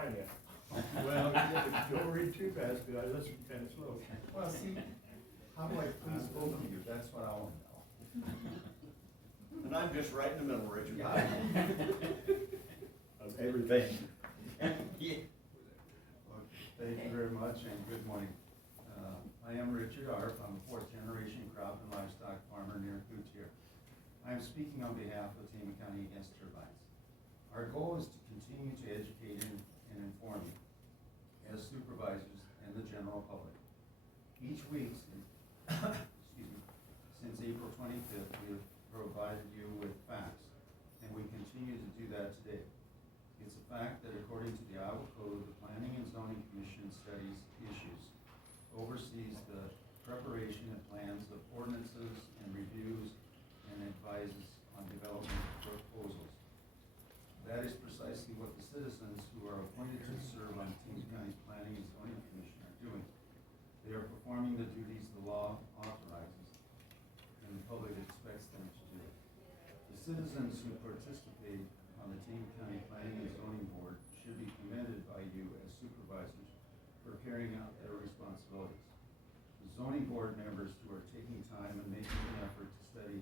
behind you. Well, don't read too fast, because I listen kind of slow. Well, see, how do I please both of you? That's what I want to know. And I'm just right in the middle, Richard. Of everything. Yeah. Thank you very much, and good morning. I am Richard Arp. I'm a fourth-generation crop and livestock farmer near Goodyear. I am speaking on behalf of Tama County Against Turbines. Our goal is to continue to educate and inform you as supervisors and the general public. Each week, since April 25th, we have provided you with facts, and we continue to do that today. It's a fact that according to the Iowa Code, the Planning and Zoning Commission studies issues, oversees the preparation of plans of ordinances and reviews and advises on development proposals. That is precisely what the citizens who are appointed to serve on Tama County's Planning and Zoning Commission are doing. They are performing the duties the law authorizes, and the public expects them to do. The citizens who participate on the Tama County Planning and Zoning Board should be commended by you as supervisors for carrying out their responsibilities. The zoning board members who are taking time and making an effort to study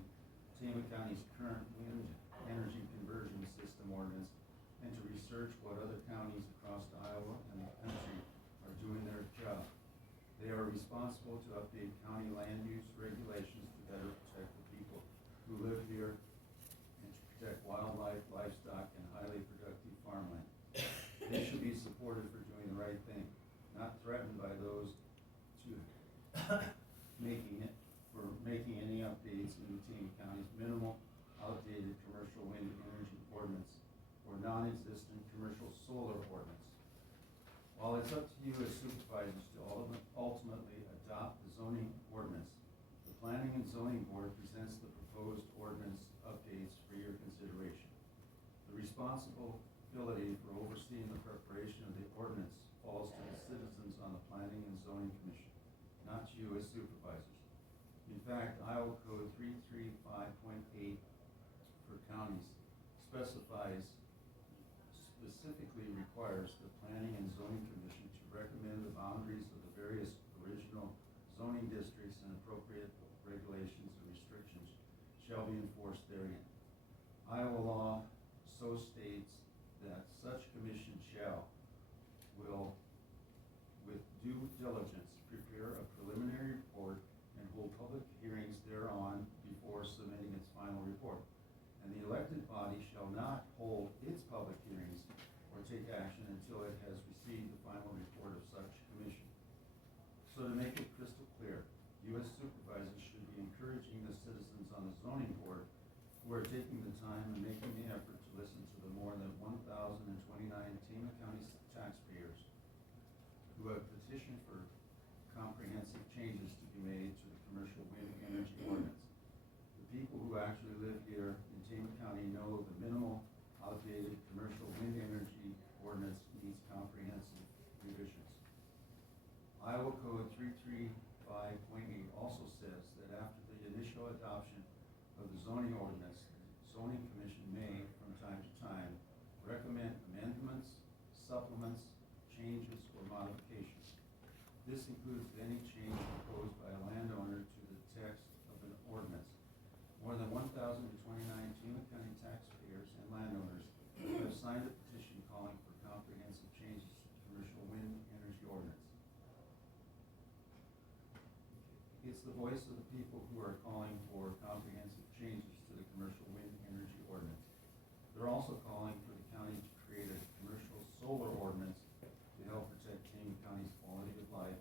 Tama County's current wind energy conversion system ordinance and to research what other counties across Iowa and the country are doing their job. They are responsible to update county land use regulations to better protect the people who live here and to protect wildlife, livestock, and highly productive farmland. They should be supported for doing the right thing, not threatened by those to making any updates in Tama County's minimal, outdated commercial wind energy ordinance or non-existent commercial solar ordinance. While it's up to you as supervisors to ultimately adopt the zoning ordinance, the Planning and Zoning Board presents the proposed ordinance updates for your consideration. The responsibility for overseeing the preparation of the ordinance falls to the citizens on the Planning and Zoning Commission, not to you as supervisors. In fact, Iowa Code 335.8 for counties specifically requires the Planning and Zoning Commission to recommend the boundaries of the various original zoning districts and appropriate regulations and restrictions shall be enforced therein. Iowa law so states that such commission will, with due diligence, prepare a preliminary report and hold public hearings thereon before submitting its final report. And the elected body shall not hold its public hearings or take action until it has received the final report of such commission. So to make it crystal clear, you as supervisors should be encouraging the citizens on the zoning board who are taking the time and making the effort to listen to the more than 1,029 Tama County taxpayers who have petitioned for comprehensive changes to be made to the commercial wind energy ordinance. The people who actually live here in Tama County know the minimal, outdated commercial wind energy ordinance needs comprehensive revisions. Iowa Code 335.8 also says that after the initial adoption of the zoning ordinance, the zoning commission may, from time to time, recommend amendments, supplements, changes, or modifications. This includes any change proposed by a landowner to the text of an ordinance. More than 1,029 Tama County taxpayers and landowners have signed a petition calling for comprehensive changes to the commercial wind energy ordinance. It's the voice of the people who are calling for comprehensive changes to the commercial wind energy ordinance. They're also calling for the county to create a commercial solar ordinance to help protect Tama County's quality of life,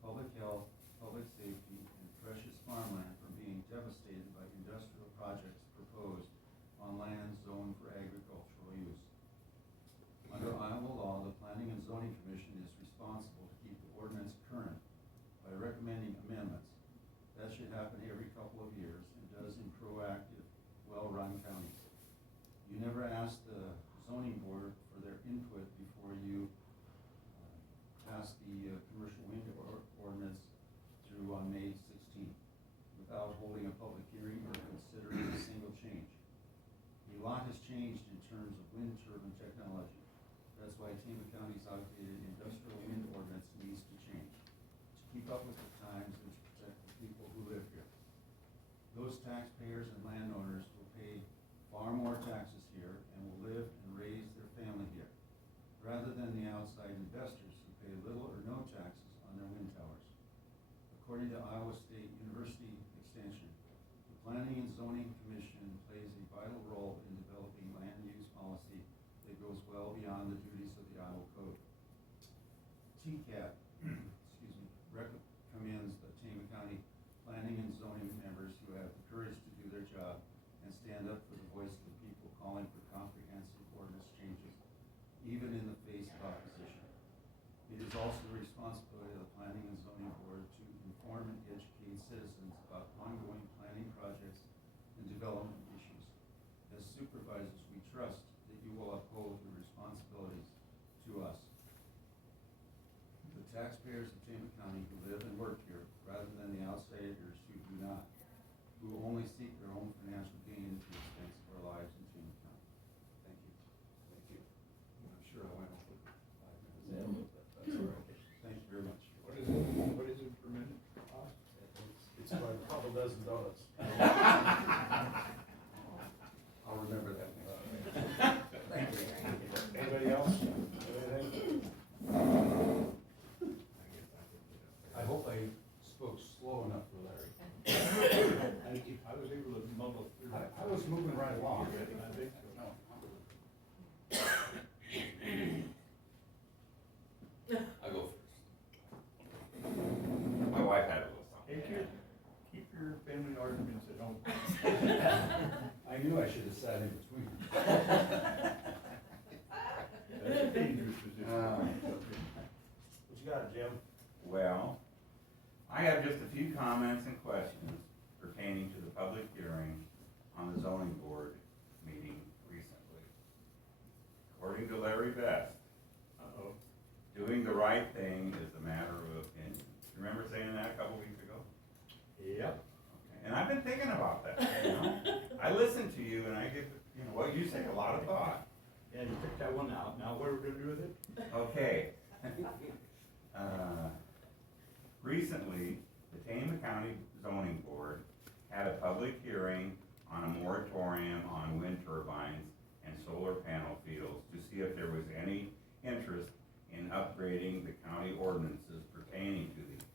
public health, public safety, and precious farmland from being devastated by industrial projects proposed on land zoned for agricultural use. Under Iowa law, the Planning and Zoning Commission is responsible to keep the ordinance current by recommending amendments. That should happen every couple of years and does in proactive, well-run counties. You never ask the zoning board for their input before you pass the commercial wind ordinance through on May 16th without holding a public hearing or considering a single change. A lot has changed in terms of wind turbine technology. That's why Tama County's outdated industrial wind ordinance needs to change, to keep up with the times and to protect the people who live here. Those taxpayers and landowners will pay far more taxes here and will live and raise their family here, rather than the outside investors who pay little or no taxes on their wind towers. According to Iowa State University Extension, the Planning and Zoning Commission plays a vital role in developing land use policy that goes well beyond the duties of the Iowa Code. TCAT, recommends the Tama County Planning and Zoning members who have the courage to do their job and stand up for the voice of the people calling for comprehensive ordinance changes, even in the face of opposition. It is also the responsibility of the Planning and Zoning Board to inform and educate citizens about ongoing planning projects and development issues. As supervisors, we trust that you will uphold your responsibilities to us. The taxpayers of Tama County who live and work here, rather than the outsiders who do not, who only seek their own financial gain at the expense of our lives in Tama County. Thank you. Thank you. I'm sure I went over 5 minutes, but that's all right. Thank you very much. What is it per minute cost? It's about a couple dozen donuts. I'll remember that next time. Anybody else? Anything? I hope I spoke slow enough for Larry. I was able to mumble through. I was moving right along. I think so. I'll go first. My wife had a little Hey, something. keep your family arguments at home. I knew I should have sat in between. That's a dangerous position. What you got, Jim? Well, I have just a few comments and questions pertaining to the public hearing on the zoning board meeting recently. According to Larry Best, Uh-oh. doing the right thing is a matter of opinion. Remember saying that a couple weeks ago? Yep. Okay. And I've been thinking about that, you know? I listen to you and I give, you know, what you say a lot of thought. Yeah, you picked that one out. Now what are we gonna do with it? Okay. Recently, the Tama County Zoning Board had a public hearing on a moratorium on wind turbines and solar panel fields to see if there was any interest in upgrading the county ordinances pertaining to these.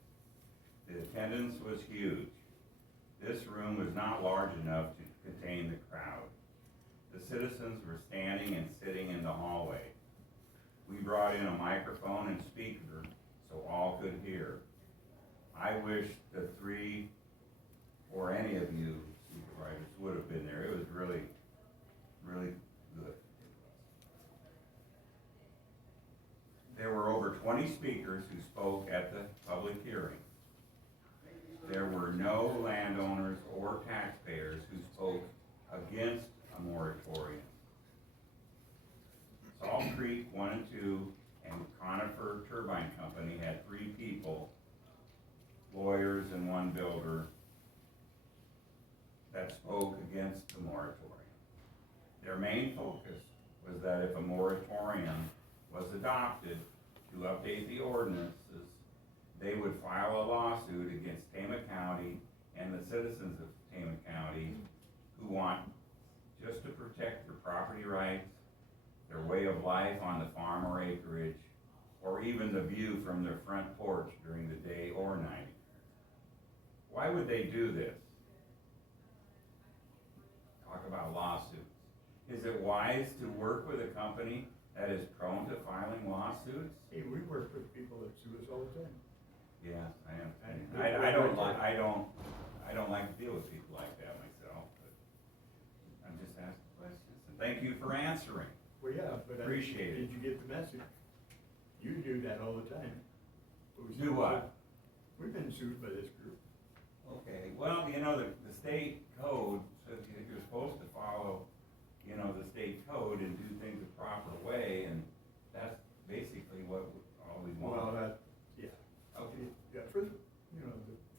The attendance was huge. This room was not large enough to contain the crowd. The citizens were standing and sitting in the hallway. We brought in a microphone and speaker so all could hear. I wish the three or any of you supervisors would have been there. It was really, really good. There were over 20 speakers who spoke at the public hearing. There were no landowners or taxpayers who spoke against a moratorium. Salt Creek 1 and 2 and Conifer Turbine Company had 3 people, lawyers and 1 builder, that spoke against the moratorium. Their main focus was that if a moratorium was adopted to update the ordinances, they would file a lawsuit against Tama County and the citizens of Tama County who want just to protect their property rights, their way of life on the farm or acreage, or even the view from their front porch during the day or night. Why would they do this? Talk about lawsuits. Is it wise to work with a company that is prone to filing lawsuits? Hey, we work with people that sue us all the time. Yes, I am. And I don't like to deal with people like that myself, but I'm just asking questions. And thank you for answering. Well, yeah, but Appreciate it. did you get the message? You do that all the time. Do what? We've been sued by this group. Okay, well, you know, the state code says you're supposed to follow, you know, the state code and do things the proper way, and that's basically what all we Well, want. yeah. Okay, Yeah, the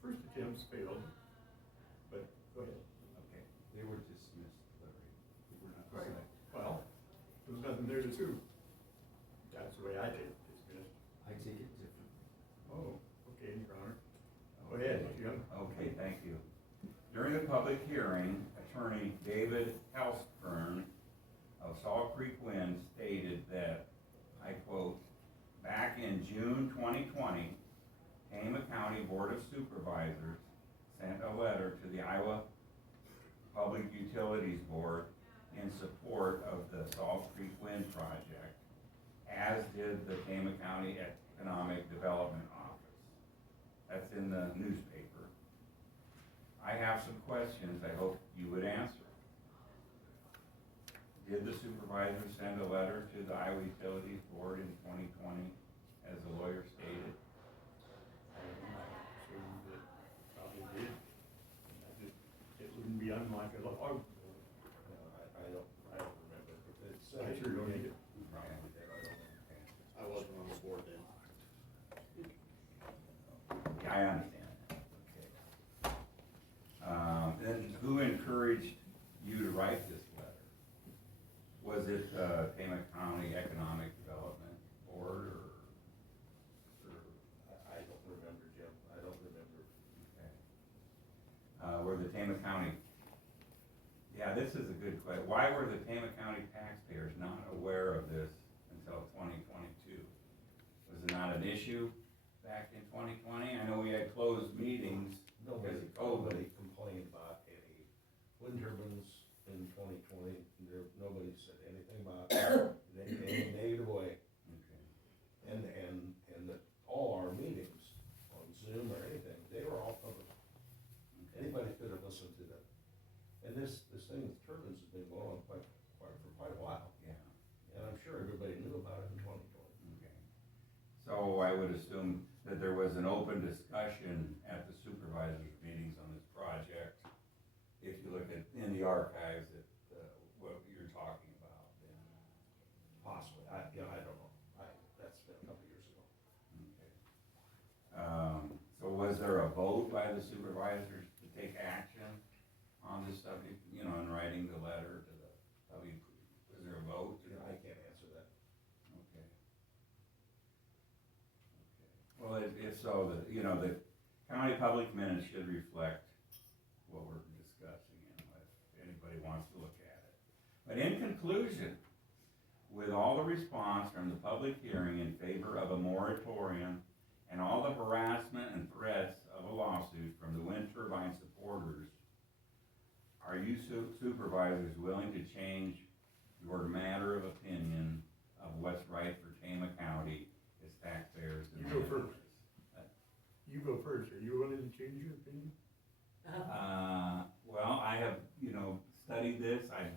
first attempts failed, but go ahead. okay. They were dismissed, Larry. We were not Right. decided. Well, there was nothing there to sue. public hearing, Attorney David Halspern of Salt Creek Wind stated that, I quote, "Back in June 2020, Tama County Board of Supervisors sent a letter to the Iowa Public Utilities Board in support of the Salt Creek Wind Project, as did the Tama County Economic Development Office." That's in the newspaper. I have some questions I hope you would answer. Did the supervisor send a letter to the Iowa Utilities Board in 2020, as the lawyer stated? So that probably did. It wouldn't be on my log. I don't remember, but it said. I sure don't either. I wasn't on the board then. Yeah, I understand that, okay. Then who encouraged you to write this letter? Was it, Tama County Economic Development Board, or? I don't remember, Jim, I don't remember. Okay. Were the Tama County, yeah, this is a good question. Why were the Tama County taxpayers not aware of this until 2022? Was it not an issue back in 2020? I know we had closed meetings because of COVID. Nobody complained about any wind turbines in 2020, nobody said anything about it, any negative way. Okay. And that all our meetings on Zoom or anything, they were all public. Anybody could have listened to them. And this thing with turbines has been going on for quite a while. Yeah. And I'm sure everybody knew about it in 2020. Okay. So I would assume that there was an open discussion at the supervisors' meetings on this project. If you look in the archives at what you're talking about, then. Possibly, I don't know. That's been a couple years ago. Okay. So was there a vote by the supervisors to take action on this subject, in writing the letter to the was there a vote? I can't answer that. Okay. Well, if so, the county public minutes should reflect what we're discussing, if anybody wants to look at it. But in conclusion, with all the response from the public hearing in favor of a moratorium and all the harassment and threats of a lawsuit from the wind turbine supporters, are you supervisors willing to change your matter of opinion of what's right for Tama County, its taxpayers, and You go residents? first. You go first. Are you willing to change your opinion? Well, I have, studied this. I've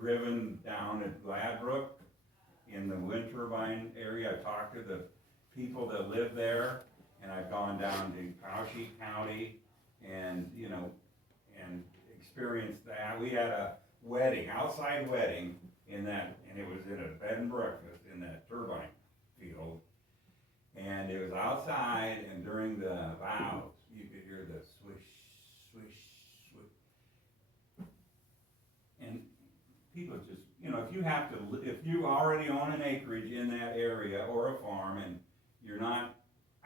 driven down at Gladbrook in the wind turbine area. I've talked to the people that live there, and I've gone down to Coshie County and, and experienced that. We had a wedding, outside wedding in that, and it was in a bed and breakfast in that turbine field. And it was outside, and during the vows, you could hear the swish, swish, swish. And people just, if you already own an acreage in that area or a farm, and you're not,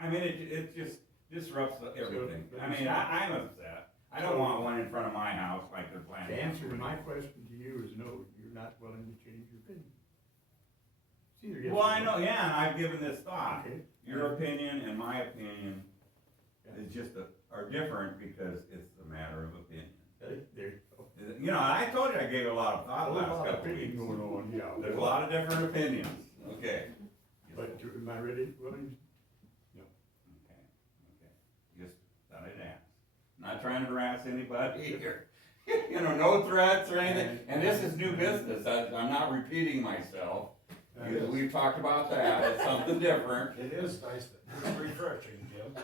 it just disrupts everything. I'm upset. I don't want one in front of my house like they're planning. The answer to my question to you is no, you're not willing to change your opinion. It's either yes Well, or I no. know, yeah, and I've given this thought. Okay. Your opinion and my opinion is are different because it's a matter of opinion. There you go. I told you I gave it a lot of A thought lot last of couple opinion weeks. going on, yeah. There's a lot of different opinions, okay. But am I ready, willing? No. Okay. Just thought I'd ask. Not trying to harass anybody here. No threats or anything. And this is new business. I'm not repeating myself. We've talked about that. It's something different. It is nice, it's refreshing, Jim.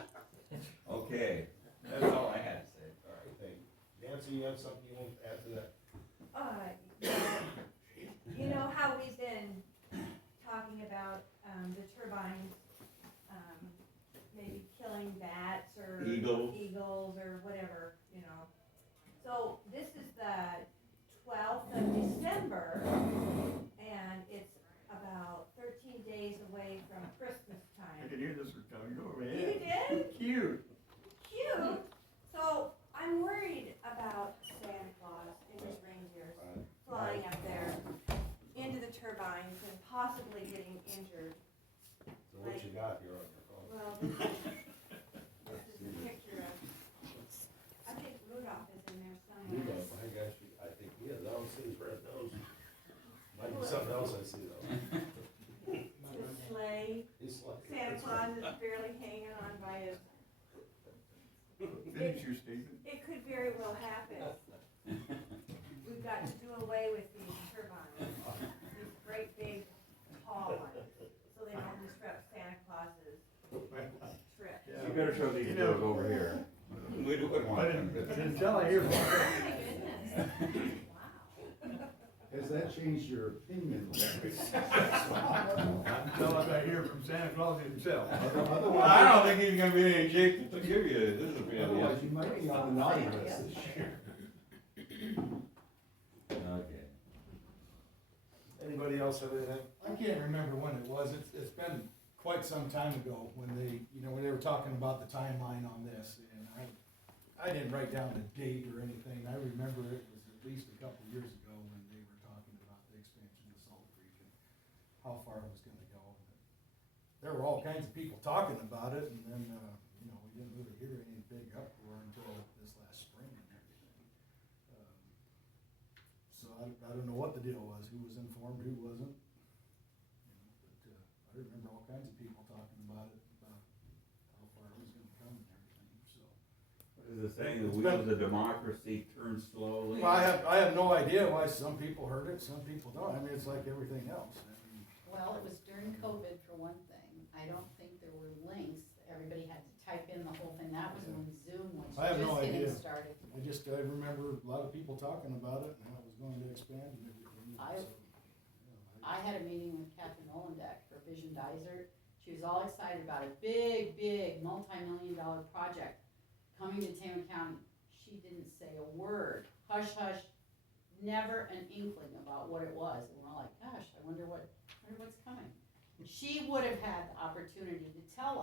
Okay. That's all I had to say. All right, thank you. Nancy, you have something you want to add to that? You know how we've been talking about, the turbines, maybe killing bats or Eagles. or whatever, So this is the 12th of December, and it's about 13 days away from Christmas I time. can hear this one coming. Go You ahead. did? Cute. Cute. So I'm worried about about Santa Claus and his reindeers flying up there into the turbines and possibly getting injured. So what you got here on your phone? Well, this is a picture of, I think Rudolph is in there somewhere. Rudolph, my gosh, I think he is, I don't see his red nose. Might be something else I see though. The sleigh, He's like. Santa Claus is barely hanging on by his, Finish your statement. it could very well happen. We've got to do away with these turbines, these great big tall ones, so they don't disrupt Santa Claus's trip. You better show these girls over here. We wouldn't want them to. Until I hear Oh from my goodness, wow. Has that changed your opinion? until I hear from Santa Claus himself. I don't think he's gonna be in any shape to give you this opinion. Otherwise, you might be on the naughty list this year. Okay. Anybody else have anything? I can't remember when it was, it's been quite some time ago when when they were talking about the timeline on this, and I didn't write down a date or anything, I remember it was at least a couple years ago when they were talking about the expansion of Salt Creek and how far it was gonna go. There were all kinds of people talking about it, and then, we didn't really hear any big uproar until this last spring and everything. So I don't know what the deal was, who was informed, who wasn't. But I remember all kinds of people talking about it, about how far it was gonna come and everything, so. What is it saying, the wheels of democracy turn slowly? Well, I have no idea why some people heard it, some people don't, I mean, it's like everything else, I mean. Well, it was during COVID for one thing. I don't think there were links. Everybody had to type in the whole thing. That was when Zoom was I have just no getting idea. started. I remember a lot of people talking about it and how it was going to expand and everything, I- so. I had a meeting with Kathy Nolendeck for Vision Dizer. She was all excited about a big, multi-million-dollar project coming to Tama County. She didn't say a word. Hush, hush. Never an inkling about what it was. And we're like, gosh, I wonder what's coming. She would have had the opportunity to tell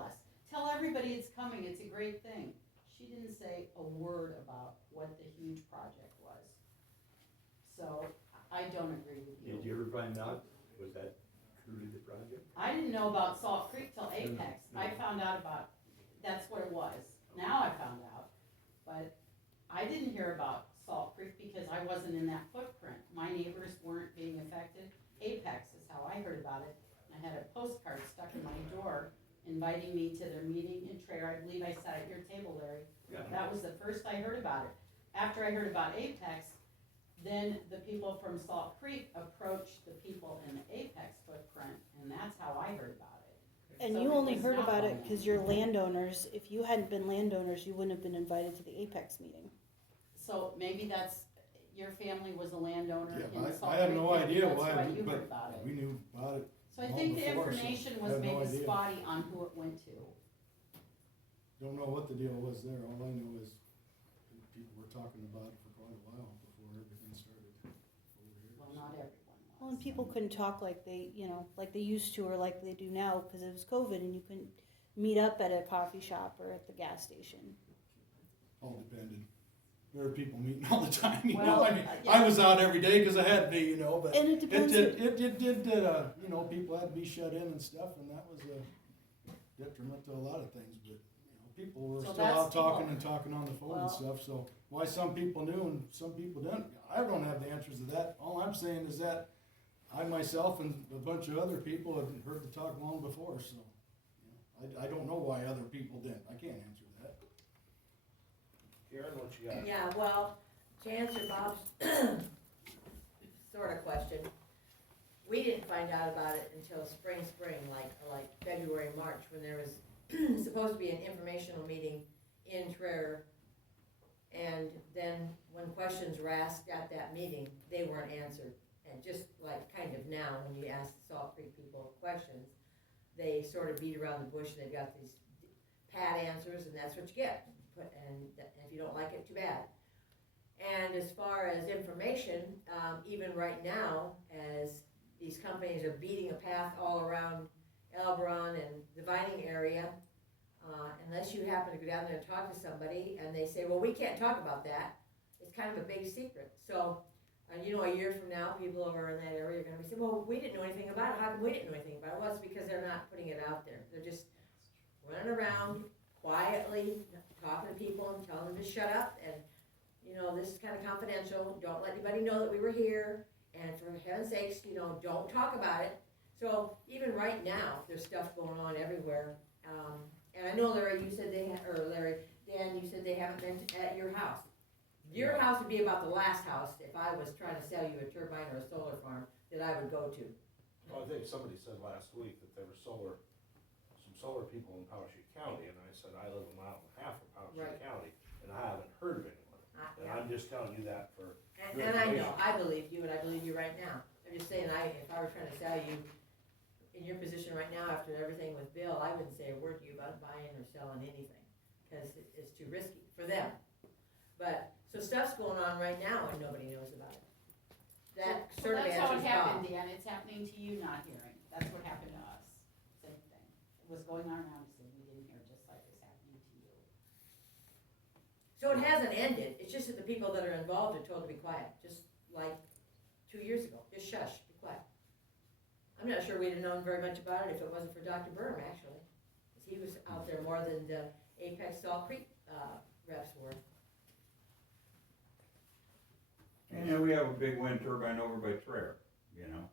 everybody it's coming, it's a great thing. She didn't say a word about what the huge project was. So, I don't agree with Did you ever find out, was that truly the project? I didn't know about Salt Creek till Apex. I found out about, that's what it was. Now I found out. But I didn't hear about Salt Creek because I wasn't in that footprint. My neighbors weren't being affected. Apex is how I heard about it. I had a postcard stuck in my door inviting me to their meeting in Traer. I believe I sat at your table, Larry. Yeah. That was the first I heard about it. After I heard about Apex, then the people from Salt Creek approached the people in the Apex footprint, and that's how I heard about it. And So you it only was heard not about on it there. because you're landowners. If you hadn't been landowners, you wouldn't have been invited to the Apex meeting. So maybe that's, your family was a landowner Yeah, in Salt Creek. I have no maybe idea that's why, why you but heard about it. we knew about it. So I long think the before, so information I was have no maybe idea. spotty on who it went to. Don't know what the deal was there, all I know is people were talking about it for quite a while before everything started over here. Well, not everyone was. Well, and people couldn't talk like they used to or like they do now because it was COVID and you couldn't meet up at a coffee shop or at the gas station. All depended. There were people meeting all the time, you know, Well, I mean, yeah. I was out every day because I had to be, you know, but And it it depends. did, you know, people had to be shut in and stuff, and that was a detriment to a lot of things, but, people were So still that's out talking people- and talking on the phone Well- and stuff, so why some people knew and some people didn't, I don't have the answers to that. All I'm saying is that I myself and a bunch of other people had heard the talk long before, so, I don't know why other people didn't, I can't answer that. Karen, what you got? Yeah, well, to answer Bob's sort of question, we didn't find out about it until spring, like February, March, when there was supposed to be an informational meeting in Traer. And then when questions were asked at that meeting, they weren't answered. And just like kind of now, when you ask the Salt Creek people questions, they sort of beat around the bush and they've got these pat answers and that's what you get. And if you don't like it, too bad. And as far as information, even right now, as these companies are beating a path all around Elberon and the Vining area, unless you happen to go down there and talk to somebody and they say, well, we can't talk about that, it's kind of a big secret. So, you know, a year from now, people over in that area are gonna be saying, well, we didn't know anything about it, how come we didn't know anything about it? Well, it's because they're not putting it out there, they're just running around quietly, talking to people and telling them to shut up, and, you know, this is kinda confidential, don't let anybody know that we were here, and for heaven's sakes, you know, don't talk about it. So, even right now, there's stuff going on everywhere, and I know Larry, you said Dan, you said they haven't been at your house. Your house would be about the last house, if I was trying to sell you a turbine or a solar farm, that I would go to. Well, I think somebody said last week that there were some solar people in Powashik County, and I said, I live a mile and a half from Powashik Right. County, and I haven't heard of anyone. And Yeah. I'm just telling you that for And your I know, information. I believe you, and I believe you right now. I'm just saying, if I were trying to sell you, in your position right now, after everything with Bill, I wouldn't say a word to you about buying or selling anything, because it's too risky for them. But, so stuff's going on right now and nobody knows about it. That So sort of that's how answers it happened, Bob. Dan, it's happening to you not hearing, that's what happened to us, same thing. It was going on around, so we didn't hear, just like it's happening to you. So it hasn't ended, it's just that the people that are involved are told to be quiet, just like 2 years ago, just shush, be quiet. I'm not sure we'd have known very much about it if it wasn't for Dr. Burm, actually. 'Cause he was out there more than the Apex Salt Creek, reps were. And you know, we have a big wind turbine over by Traer, you know,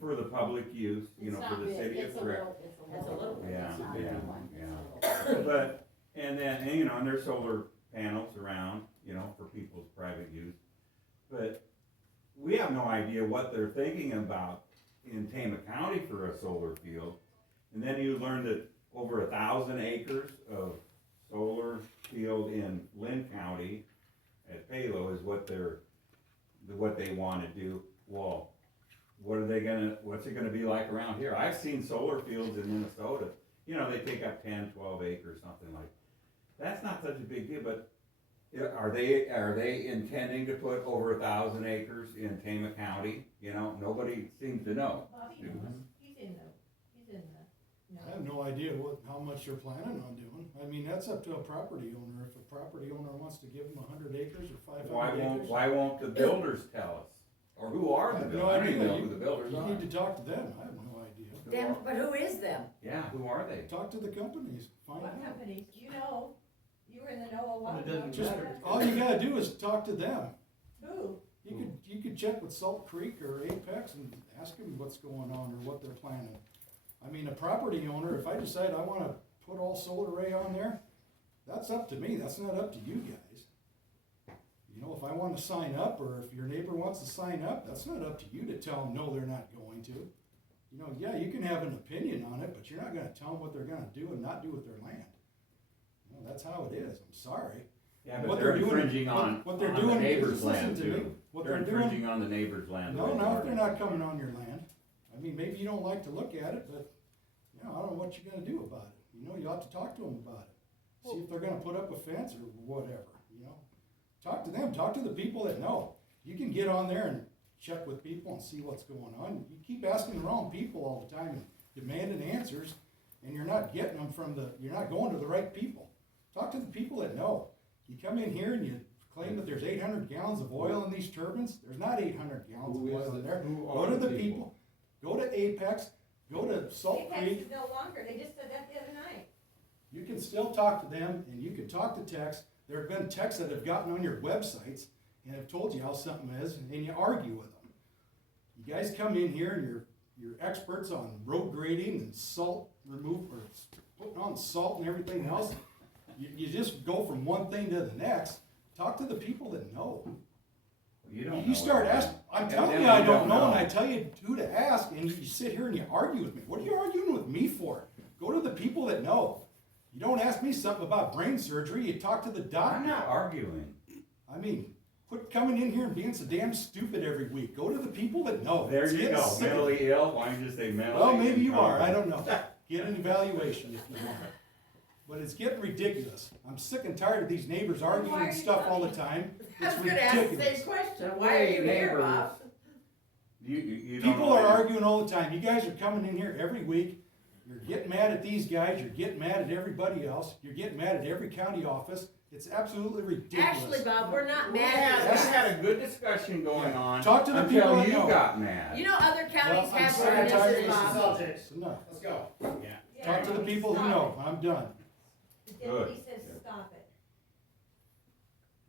for the public use, you know, It's for not the big. city of It's a Traer. little, That's a little bit. Yeah, it's not a yeah, big one. It's a yeah. little. But, and then, and, you know, and there's solar panels around, you know, for people's private use. But we have no idea what they're thinking about in Tama County for a solar field. And then you learn that over 1,000 acres of solar field in Lynn County at Palo is what they wanna do. Well, what's it gonna be like around here? I've seen solar fields in Minnesota, you know, they take up 10, 12 acres, something like. That's not such a big deal, but are they intending to put over 1,000 acres in Tama County? You know, nobody seems to know. Bobby knows, he's in the, I have no idea how much they're planning on doing. I mean, that's up to a property owner. If a property owner wants to give them 100 acres or 500 acres. Why won't the builders tell us? Or who are I the have no builders? I don't even idea. know who the builders You are. need to talk to them. I have no idea. them, but who is them? Yeah, who are they? Talk to the companies, find What out. companies? You know, you were in the know a while Well, it ago. doesn't Just, matter. all you gotta do is talk to them. Who? You could check with Salt Creek or Apex and ask them what's going on or what they're planning. I mean, a property owner, if I decide I wanna put all solar array on there, that's up to me, that's not up to you guys. You know, if I wanna sign up, or if your neighbor wants to sign up, that's not up to you to tell them, no, they're not going to. You know, yeah, you can have an opinion on it, but you're not gonna tell them what they're gonna do and not do with their land. You know, that's how it is, I'm sorry. Yeah, What but they're they're doing- infringing on what they're the doing is- neighbor's listen land to me. too. What They're they're doing- infringing on the neighbor's land. No, not if they're not coming on your land. I mean, maybe you don't like to look at it, but, you know, I don't know what you're gonna do about it. You know, you ought to talk to them about it. See if they're gonna put up a fence or whatever, you know? Talk to them, talk to the people that know. You can get on there and check with people and see what's going on. You keep asking the wrong people all the time and demanding answers, and you're not getting them you're not going to the right people. Talk to the people that know. You come in here and you claim that there's 800 gallons of oil in these turbines, there's not 800 gallons Who of is oil in the- there. who Go are to the the people, go to Apex, go to Salt Apex Creek. is no longer, they just said that the other night. You can still talk to them, and you can talk to techs. There have been techs that have gotten on your websites and have told you how something is, and you argue with them. You guys come in here and you're experts on road grading and salt removal, or putting on salt and everything else. You just go from one thing to the next. Talk to the people that know. You don't know. You start what- asking, I'm telling Evidently you I you don't know, and I tell you who to ask, and you sit here and you argue with me. What are you arguing with me for? Go to the people that know. You don't ask me something about brain surgery, you talk to the doctor. I'm not arguing. I mean, quit coming in here and being so damn stupid every week. Go to the people that know. There It's you getting go, sick of mentally it. ill, why don't you just say mentally? Well, maybe you are, I don't know. Get an evaluation if you want. But it's getting ridiculous. I'm sick and tired of these neighbors arguing Why are and you stuff all the talking? time. I It's was gonna ask the ridiculous. same question, That why are way you here, neighbors- Bob? You don't People know are what- arguing all the time. You guys are coming in here every week. You're getting mad at these guys. You're getting mad at everybody else. You're getting mad at every county office. It's absolutely ridiculous. Actually, Bob, we're not We mad had, at we you. had a good discussion going on. Talk to the people until that you know. got mad. You know other counties Well, I'm have sorry, I'm tired of ordinances, this Bob. subject. It's enough. Let's go. Yeah. Talk to the people who know. I'm done. The deputy says stop it.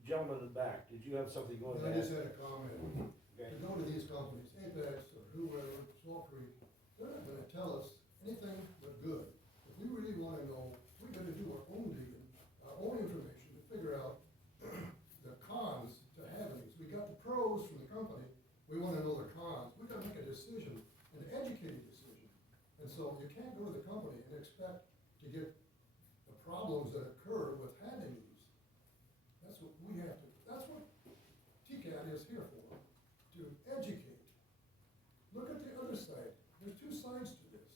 Gentleman in the back, did you have something going I to just add? had a comment. Okay. To go to these companies, Apex or whoever, Salt Creek, they're not gonna tell us anything but good. If we really wanna know, we gotta do our own digging, our own information to figure out the cons to having these. We got the pros from the company, we wanna know the cons. We gotta make a decision, an educated decision. And so you can't go to the company and expect to get the problems that occur with having these. That's what we have to, that's what TCAT is here for, to educate. Look at the other side, there's two sides to this.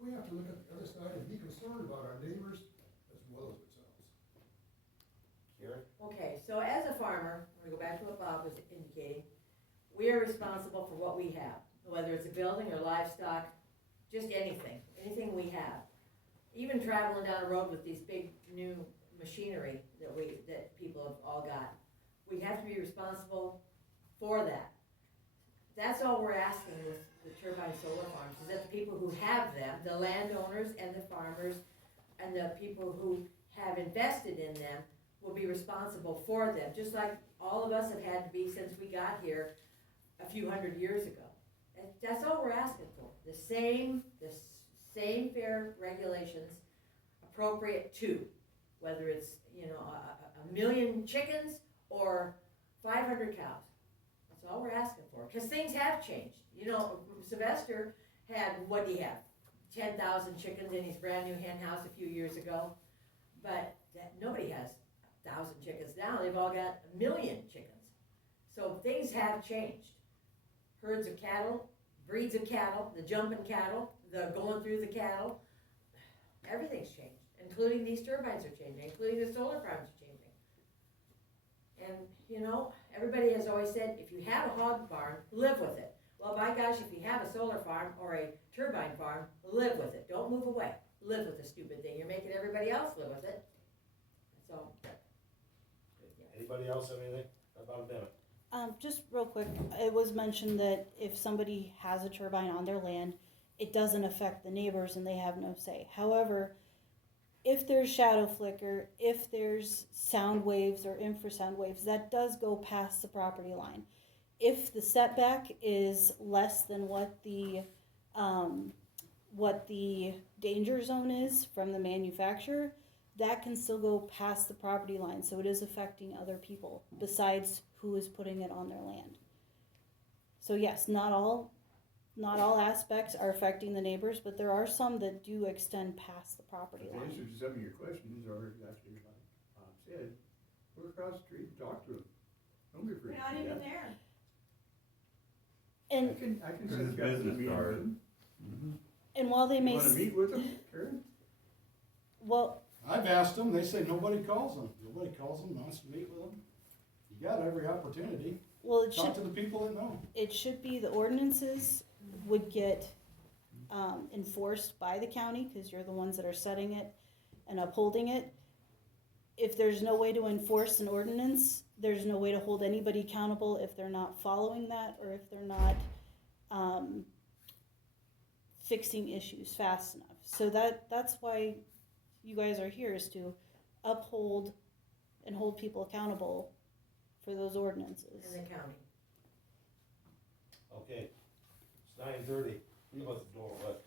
We have to look at the other side and be concerned about our neighbors as well as ourselves. Karen? Okay, so as a farmer, I'm gonna go back to what Bob was indicating, we are responsible for what we have, whether it's a building or livestock, just anything we have. Even traveling down the road with these big new machinery that people have all got, we have to be responsible for that. That's all we're asking with the turbine solar farms, is that the people who have them, the landowners and the farmers and the people who have invested in them will be responsible for them, just like all of us have had to be since we got here a few hundred years ago. And that's all we're asking for, the same fair regulations appropriate to, whether it's, a million chickens or 500 cows. That's all we're asking for, because things have changed. Sylvester had, what do you have, 10,000 chickens in his brand new hen house a few years ago, but nobody has 1,000 chickens now. They've all got 1 million chickens. So things have changed. Herds of cattle, breeds of cattle, the jumping cattle, the going through the cattle, everything's changed, including these turbines are changing, including the solar farms are changing. And, everybody has always said, if you have a hog farm, live with it. Well, by gosh, if you have a solar farm or a turbine farm, live with it. Don't move away. Live with the stupid thing. You're making everybody else live with it. So. Anybody else have anything about that? Just real quick, it was mentioned that if somebody has a turbine on their land, it doesn't affect the neighbors and they have no say. However, if there's shadow flicker, if there's sound waves or infrasound waves, that does go past the property line. If the setback is less than what the danger zone is from the manufacturer, that can still go past the property line. So it is affecting other people besides who is putting it on their land. So yes, not all aspects are affecting the neighbors, but there are some that do extend past the property The line. answer to some of your questions are exactly like Bob said. Go across the street and talk to them. Don't be afraid to do that. there. And I can This set is up a business meeting with card. them. and while they You may wanna meet with them, Karen? well, I've asked them, they say nobody calls them. Nobody calls them, wants to meet with them. You got every opportunity. it Talk should to the people that know. it should be the ordinances would get enforced by the county, because you're the ones that are setting it and upholding it. If there's no way to enforce an ordinance, there's no way to hold anybody accountable if they're not following that or if they're not fixing issues fast enough. So that's why you guys are here, is to uphold and hold people accountable for those ordinances. In the county. Okay, it's 9:30. You let the door let